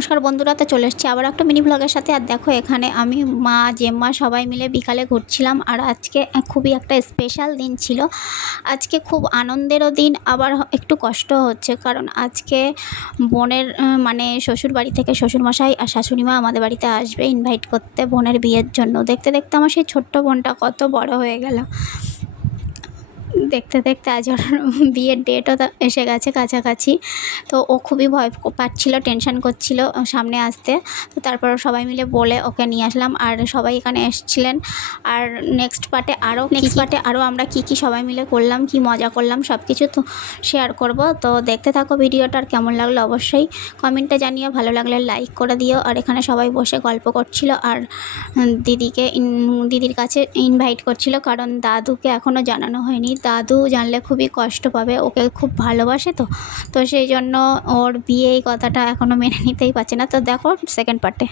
নমস্কার বন্ধুরা, তো চলে এসেছি আবার একটা মিনি ব্লগের সাথে। আর দেখো এখানে আমি, মা, জেম্মা সবাই মিলে বিকালে ঘুরছিলাম। আর আজকে খুবই একটা স্পেশাল দিন ছিল। আজকে খুব আনন্দেরও দিন, আবার একটু কষ্ট হচ্ছে, কারণ আজকে বোনের মানে শ্বশুর বাড়ি থেকে শ্বশুরমশাই আর শাশুড়ি মা আমাদের বাড়িতে আসবে ইনভাইট করতে বোনের বিয়ের জন্য। দেখতে দেখতে আমার সেই ছোট্ট বোনটা কত বড় হয়ে গেল। দেখতে দেখতে আজ ওর বিয়ের ডেটও এসে গেছে কাছাকাছি। তো ও খুবই ভয় পাচ্ছিল, টেনশন করছিল সামনে আসতে। তো তারপর সবাই মিলে বলে ওকে নিয়ে আসলাম। আর সবাই এখানে এসেছিলেন। আর নেক্সট পার্টে আরও আমরা কি কি সবাই মিলে করলাম, কি মজা করলাম, সব কিছু তো শেয়ার করব। তো দেখতে থাকো ভিডিওটা। আর কেমন লাগলো অবশ্যই কমেন্টে জানিও, ভালো লাগলে লাইক করে দিও। আর এখানে সবাই বসে গল্প করছিল আর দিদির কাছে ইনভাইট করছিল, কারণ দাদুকে এখনও জানানো হয়নি। দাদু জানলে খুবই কষ্ট পাবে, ওকে খুব ভালোবাসে। তো তো সেই জন্য ওর বিয়ে এই কথাটা এখনও মেনে নিতেই পারছে না। তো দেখো সেকেন্ড পার্টে।